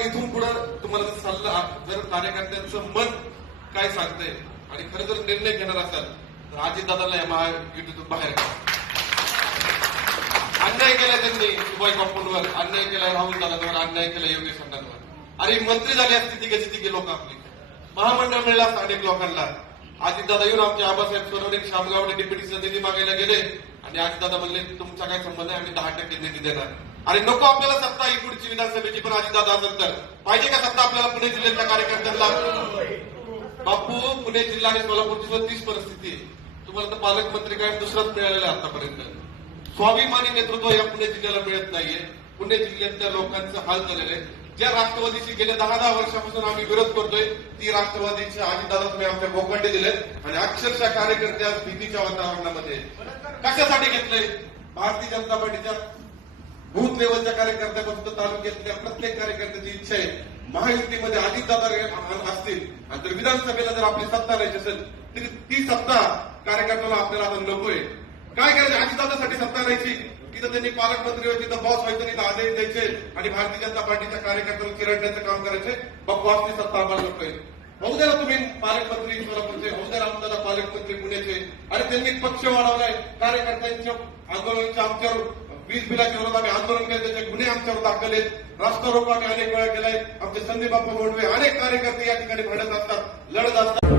इथून पुढे तुम्हाला सल्ला, जर कार्यकर्त्यांचं मन काय सांगतंय आणि खरं जर निर्णय घेणार असाल तर अजितदादाला या महायुतीतून बाहेर काढा. अन्याय केला त्यांनी सुभाष बापूंवर, अन्याय केला राहुल दादांवर, अन्याय केला योगेश अण्णांवर. अरे मंत्री झाले असते तिघे लोक आपली, महामंडळ मिळालं असतं अनेक लोकांना. अजितदादा येऊन आमचे आबासाहेब सोनवणे शामगावने डिप्युटीचा निधी मागायला गेले आणि अजितदादा म्हणले तुमचा काय संबंध आहे, आम्ही 10% निधी देणार. अरे नको आपल्याला सत्ता ही पुढची विधानसभेची, पण अजितदादा असेल तर पाहिजे का सत्ता आपल्याला पुणे जिल्ह्यातल्या कार्यकर्त्यांना? बापू, पुणे जिल्हा आणि सोलापूरची तीच परिस्थिती आहे. तुम्हाला तर पालकमंत्री काय दुसराच मिळालेला आहे आतापर्यंत. स्वाभिमानी नेतृत्व या पुणे जिल्ह्याला मिळत नाहीये. पुणे जिल्ह्यातल्या लोकांचं हाल झालेलं आहे. ज्या राष्ट्रवादीशी गेल्या 10 वर्षापासून आम्ही विरोध करतोय, ती राष्ट्रवादीच्या अजितदादा तुम्ही आमच्या भोकांडे दिलेत आणि अक्षरशः कार्यकर्ते आज भीतीच्या वातावरणामध्ये. कशासाठी घेतलंय? भारतीय जनता पार्टीच्या बूथ लेवलच्या कार्यकर्त्यापासून तालुक्यातल्या प्रत्येक कार्यकर्त्याची इच्छा आहे महायुतीमध्ये अजितदादा असतील आणि जर विधानसभेला जर आपली सत्ता राहायची असेल तर ती सत्ता कार्यकर्त्याला आपल्याला आता नकोय. काय करायचं? अजितदादासाठी सत्ता राहायची, तिथं त्यांनी पालकमंत्री व्हायचे, तिथं बॉस व्हायचं, तिथं आदेश द्यायचे आणि भारतीय जनता पार्टीच्या कार्यकर्त्यांना चिरडण्याचं काम करायचे. बॉसची सत्ता आम्हाला नकोय. होऊ द्या तुम्ही पालकमंत्री सोलापूरचे, होऊ द्या आमदार पालकमंत्री पुण्याचे. आणि त्यांनी पक्ष वाढवलाय, कार्यकर्त्यांच्या आंदोलनाच्या आमच्यावर वीज बिलाच्या विरोधात आम्ही आंदोलन केलं, त्याचे गुन्हे आमच्यावर दाखल आहेत. रस्ता रोको आम्ही अनेक वेळा केलाय. आमचे संदीप बापू मोडवे अनेक कार्यकर्ते या ठिकाणी भांडत असतात, लढत असतात.